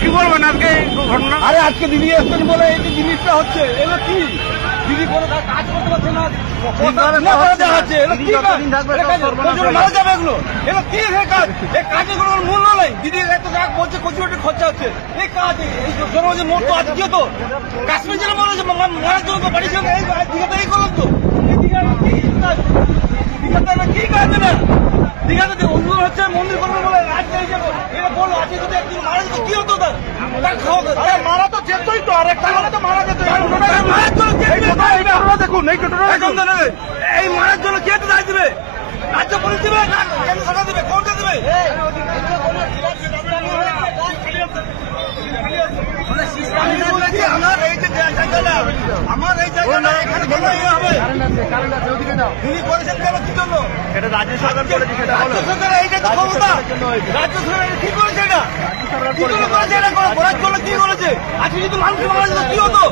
কি বলবেন আজকে ঘটনা? আরে আজকে দিদি এসছেন বলে এই যে জিনিসটা হচ্ছে, এগুলো কি দিদি কোনো কাজ করতে পারছে না, দেখাচ্ছে মারা যাবে এগুলো। এগুলো কি কাজ? এই কাজের কোনো মূল্য নেই। দিদি এত টাকা বলছে, কচি কচি খরচা হচ্ছে। এই কাজ এই জনগণের মত তো আজকে তো কাশ্মীর জেলা মনে হচ্ছে মারার জন্য তো বাড়ি ছিল, এই দিঘাতে এই করলাম তো। এই দীঘাতে কি কাজ? এটা দীঘাতে উন্নয়ন হচ্ছে, মন্দির করবে বলে আজকে এই যে এটা বললো, আজকে যদি একদিন মারা যেত কি হতো? তার খাওয়া মারা তো যেতই তো, আর একটা তো মারা যেত। মারার জন্য দেখুন এই এই মারার জন্য কে তো দায় দেবে? রাজ্য পুলিশ দেবে না কেন্দ্র সরকার দেবে? কোনটা দেবে? আমার এই যে জায়গাটা, আমার এই জায়গাটা এখানে কেন হবে? উনি করেছেন কেন? কি জন্য? এটা রাজ্য সরকার করেছে, সেটা রাজ্য সরকার। এইটা তো ক্ষমতা রাজ্য সরকার কি করেছে? এটা কি জন্য করেছে? এটা করার জন্য কি করেছে? আজকে যদি মানুষ মারা যেত কি হতো?